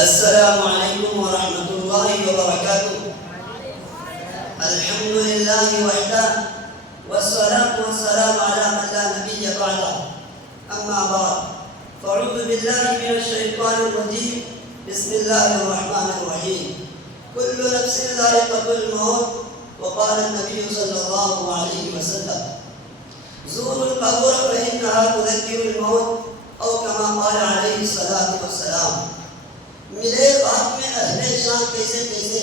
السلام علیکم ورحمۃ اللہ وبرکاتہ۔ الحمد للہ وحدہ والصلاة والسلام علی من لا نبی بعدہ، اما بعد فاعوذ باللہ من الشیطان الرجیم، بسم اللہ الرحمن الرحیم۔ کل نفس ذائقۃ الموت، وقال النبی صلی اللہ علیہ وسلم زوروا القبور فإنها تذکر الموت، او کما قال علیہ الصلاۃ والسلام۔ ملے خاک میں اہل شان کیسے کیسے،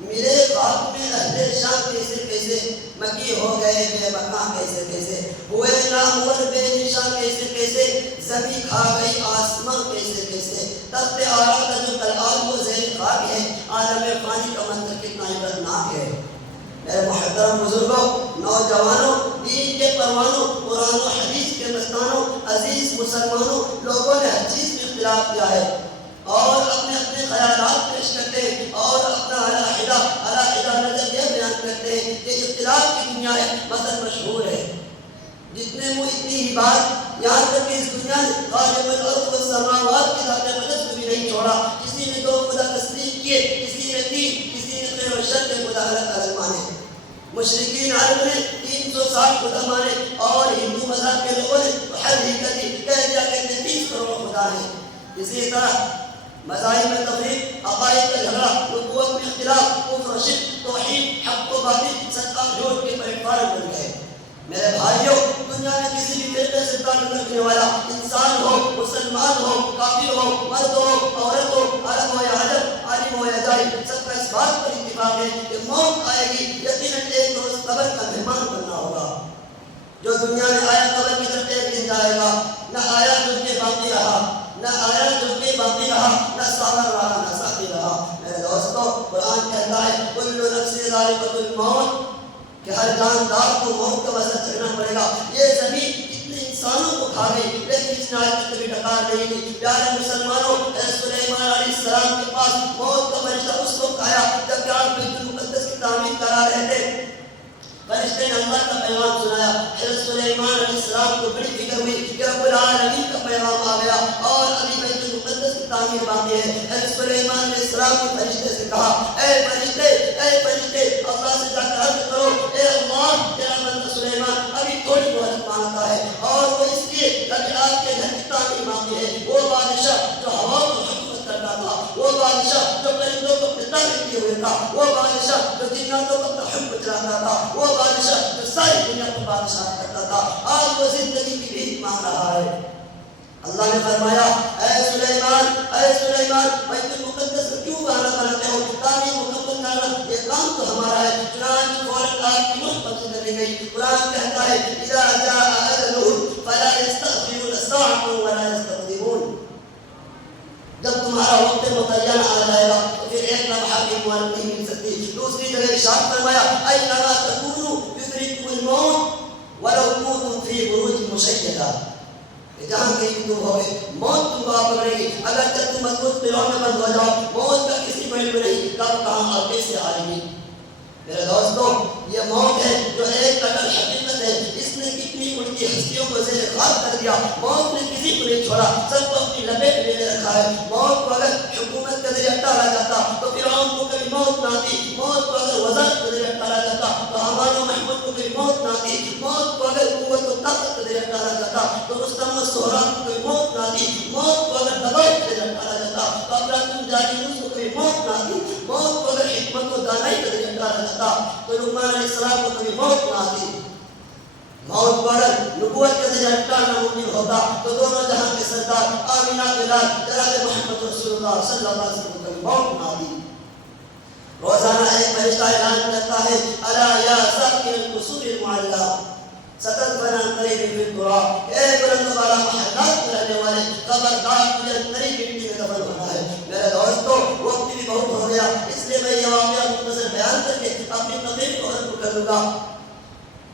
ملے خاک میں اہل شان کیسے کیسے، مکی ہو گئے بے مکان کیسے کیسے، ہوئے نامور بے نشان کیسے کیسے، زمین کھا گئی آسمان کیسے کیسے۔ تخت آرا کا جو کلعاب و زیر خاک ہے، عالم فانی کا منظر کتنا عبرتناک ہے۔ میرے محترم بزرگوں، نوجوانوں، دین کے پروانوں، قرآن و حدیث کے مستانوں، عزیز مسلمانوں، لوگوں نے ہر چیز میں اختلاف کیا ہے اور اپنے اپنے خیالات پیش کرتے ہیں اور اپنا علیحدہ نظریہ بیان کرتے ہیں کہ اختلاف کی دنیا ہے، مثل مشہور ہے، جتنے منہ اتنی ہی بات، یہاں تک کہ اس دنیا نے خالق الارض والسماوات کی ذات اقدس کو بھی نہیں چھوڑا۔ کسی نے دو خدا تسلیم کیے، کسی نے تین، کسی نے خیر و شر کے خدا الگ الگ مانے۔ مشرکین عرب نے 360 خدا مانے اور ہندو مذہب کے لوگوں نے حد ہی کر دی، کہہ دیا کہ 30 کروڑ خدا ہیں۔ اسی طرح مذاہب میں تفریق، عقائد کا جھگڑا، نبوت میں اختلاف، کفر و شرک، توحید، حق و باطل، سچ اور جھوٹ کے پلیٹ فارم بن گئے۔ میرے بھائیوں، دنیا میں کسی بھی فرقے سے تعلق رکھنے والا انسان ہو، مسلمان ہو، کافر ہو، مرد ہو، عورت ہو، عرب ہو یا عجم، عالم ہو یا جاہل، سب کا اس بات پر اتفاق ہے کہ موت آئے گی، یقیناً ایک روز قبر کا مہمان بننا ہوگا۔ جو دنیا میں آیا قبر کی طرف ایک دن جائے گا، نہ آیا جو کہ باقی رہا، نہ آیا جو کہ باقی رہا، نہ ساغر رہا، نہ ساقی رہا۔ میرے دوستو، قرآن کہتا ہے کل نفس ذائقۃ الموت، کہ ہر جاندار کو موت کا مزہ چکھنا پڑے گا۔ یہ زمین کتنے انسانوں کو کھا گئی، لیکن اس نے آج تک کبھی ڈکار نہیں دی۔ پیارے مسلمانوں، سلیمان علیہ السلام کے پاس موت کا فرشتہ اس کو کھایا جب کہ آپ بیت المقدس کی تعمیر کرا رہے تھے۔ فرشتے نے اللہ کا پیغام سنایا، حضرت سلیمان علیہ السلام کو بڑی فکر ہوئی کہ رب العالمین کا پیغام آ گیا اور ابھی بیت المقدس کی تعمیر باقی ہے۔ حضرت سلیمان علیہ السلام نے فرشتے سے کہا، اے فرشتے، اللہ سے جا کر عرض کرو، اے اللہ، تیرا بندہ سلیمان ابھی تھوڑی مہلت مانگتا ہے، اور وہ اس لیے کہ آپ کے گھر کی تعمیر باقی ہے۔ وہ بادشاہ جو ہوا کو حکومت کرتا تھا، وہ بادشاہ جو پرندوں کو پتہ دیتے ہوئے تھا، وہ بادشاہ جو جناتوں کو تحکم چلاتا تھا، وہ بادشاہ جو ساری دنیا کو بادشاہ کرتا تھا، آج وہ زندگی کی بھیک مانگ رہا ہے۔ اللہ نے فرمایا، اے سلیمان، بیت المقدس کو کیوں بہانا بناتے ہو؟ تعمیر مکمل کرنا یہ کام تو ہمارا ہے۔ چنانچہ فوراً آگ کی مہر بند کر دی گئی۔ قرآن کہتا ہے اذا جاء اجلهم فلا يستأخرون ساعة ولا يستقدمون۔ جب تمہارا وقت متعین آ جائے گا تو پھر ایک لمحہ کی مہلت نہیں مل سکتی۔ دوسری جگہ ارشاد فرمایا، اینما تکونوا یدرککم الموت ولو کنتم فی بروج مشیدہ، جہاں کہیں تم ہوگے موت تم کو آ پکڑے گی، اگر جب تم مضبوط قلعوں میں بند ہو جاؤ، موت کا کسی کو علم نہیں کب کہاں اور کیسے آئے گی۔ میرے دوستو، یہ موت ہے جو ایک قدر حقیقت ہے، اس نے کتنی الٹی ہستیوں کو زیر خاک کر دیا۔ موت نے کسی کو نہیں چھوڑا، سب کو اپنی لپیٹ میں لے رکھا ہے۔ موت کو اگر حکومت کا ذریعہ ٹالا جاتا تو فرعون کو کبھی موت نہ آتی، موت کو اگر وزارت کا ذریعہ ٹالا جاتا تو حمان و محمود کو کبھی موت نہ آتی، موت کو اگر قوت و طاقت کا ذریعہ ٹالا جاتا تو رستم و سہراب کو کبھی موت نہ آتی، موت کو اگر دبائی کا ذریعہ ٹالا جاتا تو افلاطون جالینوس کو کبھی موت نہ آتی، موت کو اگر حکمت و دانائی کا ذریعہ ٹالا جاتا تو لقمان علیہ السلام کو کبھی موت نہ آتی۔ موت کو اگر نبوت کے ذریعہ ٹالنا ممکن ہوتا تو دونوں جہاں کے سردار آمینہ کے لال جناب محمد رسول اللہ صلی اللہ علیہ وسلم کو کبھی موت نہ آتی۔ روزانہ ایک فرشتہ اعلان کرتا ہے، الا یا ساکن القصور المعلی ستدفن عن قریب فی التراب، اے بلند والا محلات میں رہنے والے، خبردار تجھے قریب مٹی میں دفن ہونا ہے۔ میرے دوستو، وقت بھی بہت ہو گیا، اس لیے میں یہ واقعہ مختصر بیان کر کے اپنی تقریر کو ختم کر دوں گا۔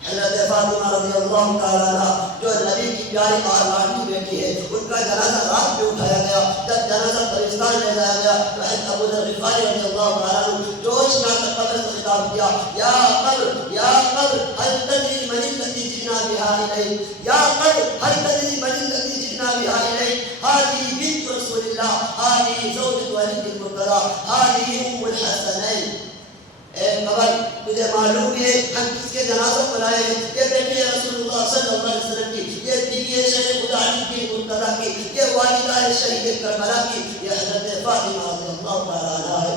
حضرت فاطمہ رضی اللہ تعالیٰ عنہ جو نبی کی پیاری اور لاڈلی بیٹی ہے، ان کا جنازہ رات میں اٹھایا گیا۔ جب جنازہ قبرستان لے جایا گیا تو حضرت ابو ذر غفاری رضی اللہ تعالیٰ عنہ جوش میں آ کر قبر سے خطاب کیا، یا قبر هل تدری من الذی جئنا بها الیک، یا قبر هل تدری من الذی جئنا بها الیک، هذه بنت رسول اللہ، هذه زوجة وليد المرتضى، هذه أم الحسنين. اے قبر تجھے معلوم ہے ہم کس کے جنازہ پر آئے ہیں؟ یہ بیٹی ہے رسول اللہ صلی اللہ علیہ وسلم کی، یہ بیوی ہے شیخ خدا علی کی مرتضیٰ کی، یہ والدہ ہے شہید کربلا کی، یہ حضرت فاطمہ رضی اللہ تعالیٰ عنہا ہے۔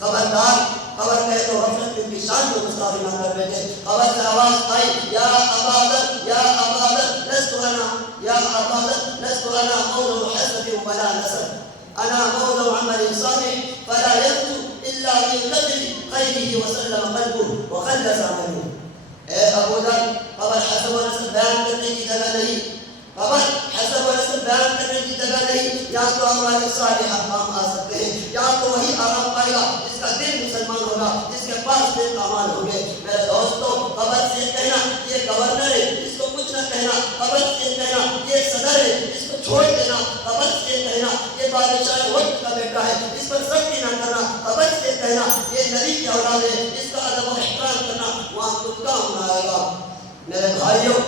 خبردار، خبر کہے تو غفلت کی شان کو مستعفی نہ کر بیٹھے۔ خبر سے آواز آئی، یا عبادت یا عبادت لست انا، یا عبادت لست انا موضع حسب ولا نسب، انا موضع عمل صالح فلا يبدو الا بقدر خیرہ وسلم قلبہ وخلص عملہ۔ اے ابو ذر، خبر حسب و نسب بیان کرنے کی جگہ نہیں، خبر حسب و نسب بیان کرنے کی جگہ نہیں، یا تو ہمارے صالح کام آ سکتے ہیں، یا تو وہی آرام پائے گا جس کا دل مسلمان ہوگا، جس کے پاس دل اعمال ہوں گے۔ میرے دوستوں، خبر سے کہنا یہ گورنر ہے اس کو کچھ نہ کہنا، خبر سے کہنا یہ صدر ہے اس کو چھوڑ دینا، خبر سے کہنا یہ بادشاہ وقت کا بیٹا ہے اس پر سختی نہ کرنا، خبر سے کہنا یہ نبی کی اولاد ہے اس کا ادب و احترام کرنا، وہاں کچھ کام نہ آئے گا۔ میرے بھائیوں،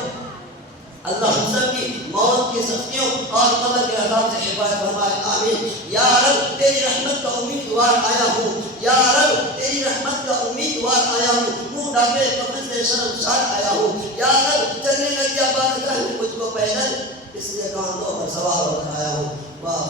اللہ ہم سب کی موت کی سختیوں اور قبر کے عذاب سے حفاظت فرمائے، آمین۔ یا رب تیری رحمت کا امیدوار آیا ہوں، یا رب تیری رحمت کا امیدوار آیا ہوں، منہ ڈھانپے کفن سے شرمسار آیا ہوں، یا رب چلنے لگ گیا بادشاہ نے مجھ کو پیدل اس لیے کاندھوں پر سوار ہو کر آیا ہوں۔ واہ